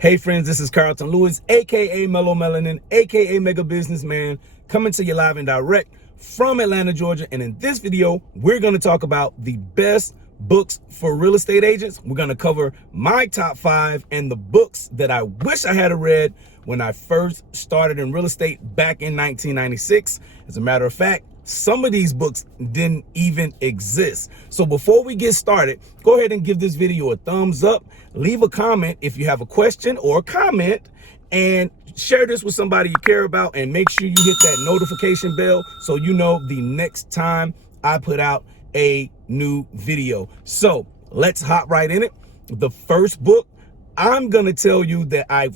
Hey friends, this is Carlton Lewis, aka Mellow Melanin, aka Mega Businessman, coming to you live and direct from Atlanta, Georgia. And in this video, we're going to talk about the best books for real estate agents. We're going to cover my top 5 and the books that I wish I had read when I first started in real estate back in 1996. As a matter of fact, some of these books didn't even exist. So before we get started, go ahead and give this video a thumbs up. Leave a comment if you have a question or a comment, and share this with somebody you care about, and make sure you hit that notification bell so you know the next time I put out a new video. So let's hop right in it. The first book I'm gonna tell you that I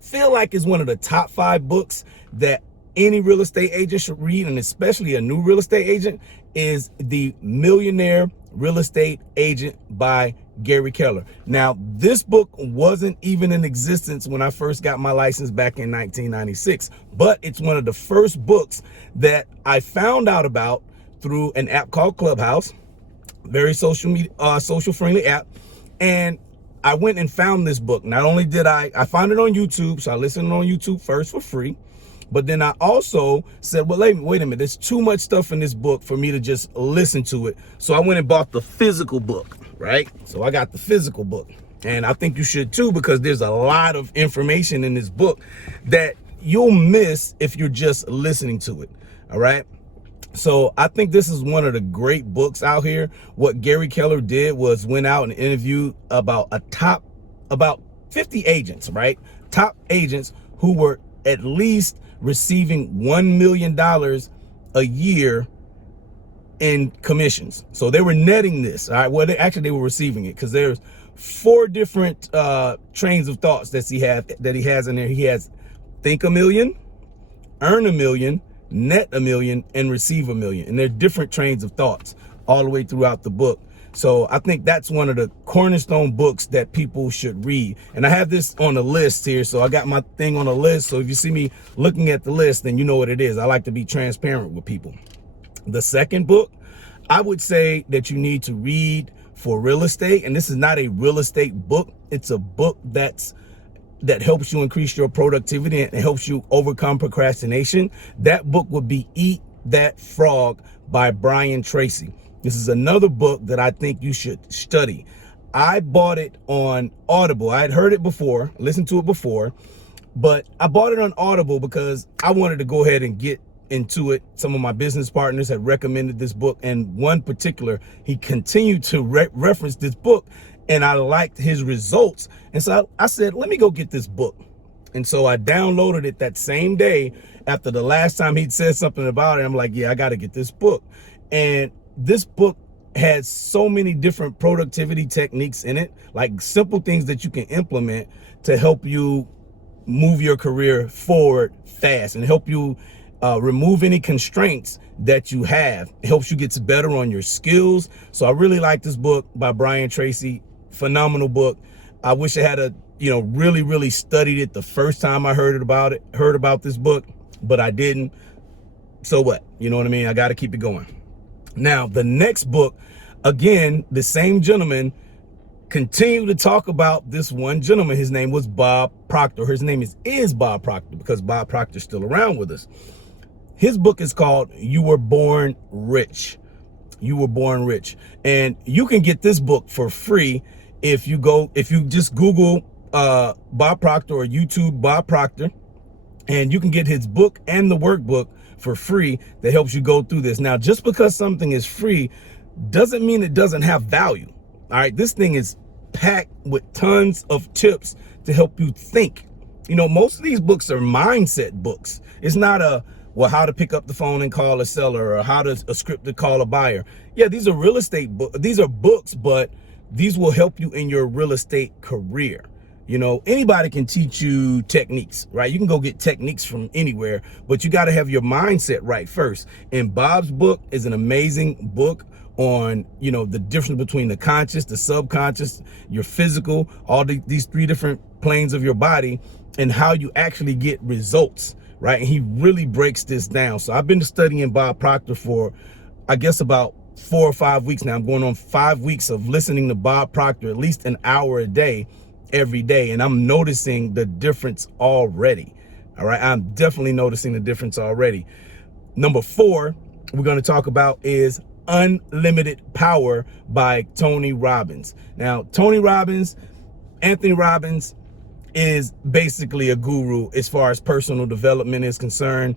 feel like is one of the top 5 books that any real estate agent should read, and especially a new real estate agent, is The Millionaire Real Estate Agent by Gary Keller. Now, this book wasn't even in existence when I first got my license back in 1996, but it's one of the first books that I found out about through an app called Clubhouse, very social friendly app. And I went and found this book. Not only did I found it on YouTube, so I listened on YouTube first for free. But then I also said, well, wait a minute, there's too much stuff in this book for me to just listen to it. So I went and bought the physical book, right? So I got the physical book. And I think you should too, because there's a lot of information in this book that you'll miss if you're just listening to it, all right? So I think this is one of the great books out here. What Gary Keller did was went out and interviewed about 50 agents, right? Top agents who were at least receiving $1 million a year in commissions. So they were netting this, all right? Well, they were receiving it, because there's 4 different trains of thoughts that he has in there. He has think $1 million, earn $1 million, net $1 million, and receive $1 million. And they're different trains of thoughts all the way throughout the book. So I think that's one of the cornerstone books that people should read. And I have this on the list here. So I got my thing on the list. So if you see me looking at the list, then you know what it is. I like to be transparent with people. The second book I would say that you need to read for real estate, and this is not a real estate book. It's a book that helps you increase your productivity and helps you overcome procrastination. That book would be Eat That Frog by Brian Tracy. This is another book that I think you should study. I bought it on Audible. I had heard it before, listened to it before, but I bought it on Audible because I wanted to go ahead and get into it. Some of my business partners had recommended this book, and one particular, he continued to reference this book, and I liked his results. And so I said, let me go get this book. And so I downloaded it that same day after the last time he'd said something about it. I'm like, yeah, I got to get this book. And this book has so many different productivity techniques in it, like simple things that you can implement to help you move your career forward fast and help you remove any constraints that you have. It helps you get better on your skills. So I really like this book by Brian Tracy. Phenomenal book. I wish I had really studied it the first time I heard about this book, but I didn't. So what? You know what I mean? I got to keep it going. Now, the next book, again, the same gentleman continued to talk about this one gentleman. His name was Bob Proctor. His name is Bob Proctor, because Bob Proctor's still around with us. His book is called You Were Born Rich. You Were Born Rich. And you can get this book for free if you just Google Bob Proctor or YouTube Bob Proctor, and you can get his book and the workbook for free that helps you go through this. Now, just because something is free doesn't mean it doesn't have value. All right, this thing is packed with tons of tips to help you think. You know, most of these books are mindset books. It's not how to pick up the phone and call a seller, or how to a script to call a buyer. Yeah, these are real estate books. These are books, but these will help you in your real estate career. You know, anybody can teach you techniques, right? You can go get techniques from anywhere, but you got to have your mindset right first. And Bob's book is an amazing book on, the difference between the conscious, the subconscious, your physical, all these 3 different planes of your body, and how you actually get results, right? And he really breaks this down. So I've been studying Bob Proctor for, I guess, about 4 or 5 weeks now. I'm going on 5 weeks of listening to Bob Proctor at least an hour a day. every day, and I'm noticing the difference already. All right, I'm definitely noticing the difference already. Number 4 we're going to talk about is Unlimited Power by Tony Robbins. Now, Tony Robbins, Anthony Robbins, is basically a guru as far as personal development is concerned.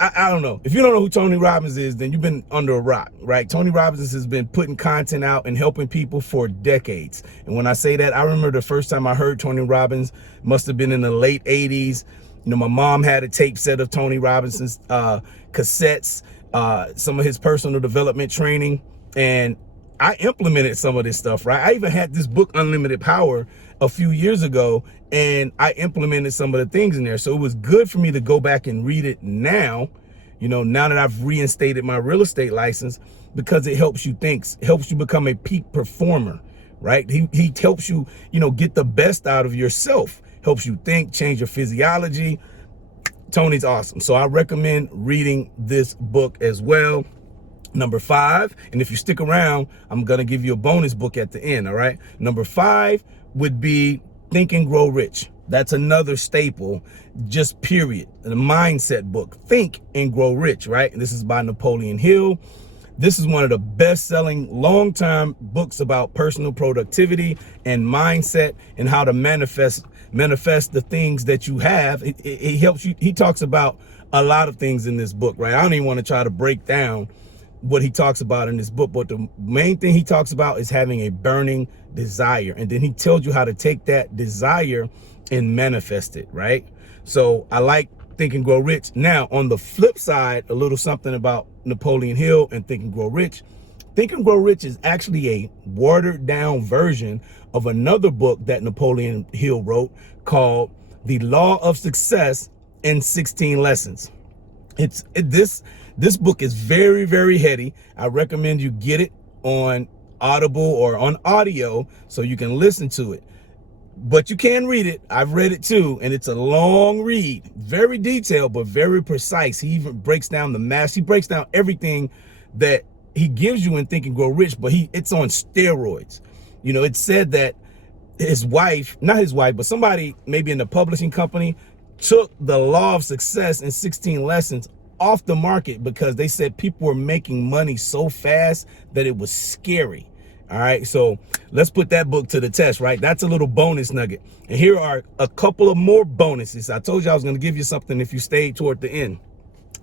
I don't know. If you don't know who Tony Robbins is, then you've been under a rock, right? Tony Robbins has been putting content out and helping people for decades. And when I say that, I remember the first time I heard Tony Robbins must have been in the late 80s. You know, my mom had a tape set of Tony Robbins's cassettes, some of his personal development training, and I implemented some of this stuff, right? I even had this book, Unlimited Power, a few years ago, and I implemented some of the things in there. So it was good for me to go back and read it now, you know, now that I've reinstated my real estate license, because it helps you think, helps you become a peak performer, right? He helps you, you know, get the best out of yourself, helps you think, change your physiology. Tony's awesome. So I recommend reading this book as well. Number 5, and if you stick around, I'm going to give you a bonus book at the end, all right? Number 5 would be Think and Grow Rich. That's another staple, just period. A mindset book, Think and Grow Rich, right? And this is by Napoleon Hill. This is one of the best-selling long-time books about personal productivity and mindset and how to manifest the things that you have. It helps you. He talks about a lot of things in this book, right? I don't even want to try to break down what he talks about in this book, but the main thing he talks about is having a burning desire, and then he tells you how to take that desire and manifest it, right? So I like Think and Grow Rich. Now, on the flip side, a little something about Napoleon Hill and Think and Grow Rich. Think and Grow Rich is actually a watered down version of another book that Napoleon Hill wrote called The Law of Success in 16 Lessons. This book is very, very heady. I recommend you get it on Audible or on audio so you can listen to it. But you can read it. I've read it too, and it's a long read. Very detailed, but very precise. He even breaks down the math. He breaks down everything that he gives you in Think and Grow Rich, but it's on steroids. You know, it's said that his wife, not his wife, but somebody maybe in the publishing company took the Law of Success in 16 Lessons off the market because they said people were making money so fast that it was scary. All right, so let's put that book to the test, right? That's a little bonus nugget. And here are a couple of more bonuses. I told you I was going to give you something if you stayed toward the end,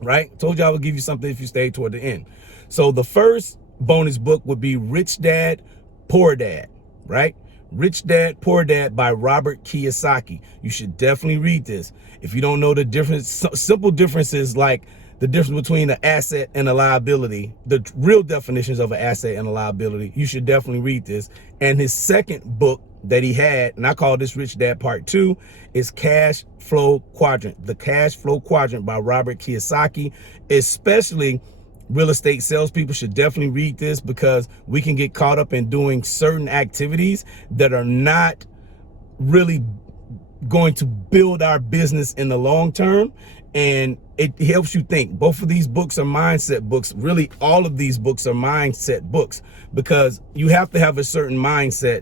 right? I told you I would give you something if you stayed toward the end. So the first bonus book would be Rich Dad, Poor Dad, right? Rich Dad, Poor Dad by Robert Kiyosaki. You should definitely read this. If you don't know the difference, simple differences like the difference between an asset and a liability, the real definitions of an asset and a liability, you should definitely read this. And his second book that he had, and I call this Rich Dad Part 2, is Cash Flow Quadrant. The Cash Flow Quadrant by Robert Kiyosaki. Especially real estate salespeople should definitely read this because we can get caught up in doing certain activities that are not really going to build our business in the long term. And it helps you think. Both of these books are mindset books. Really, all of these books are mindset books because you have to have a certain mindset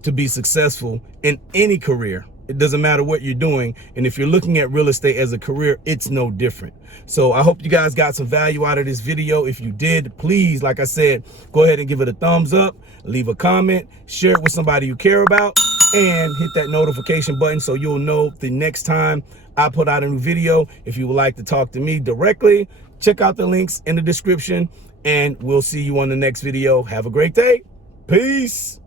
to be successful in any career. It doesn't matter what you're doing. And if you're looking at real estate as a career, it's no different. So I hope you guys got some value out of this video. If you did, please, like I said, go ahead and give it a thumbs up, leave a comment, share it with somebody you care about, and hit that notification button so you'll know the next time I put out a new video. If you would like to talk to me directly, check out the links in the description, and we'll see you on the next video. Have a great day. Peace.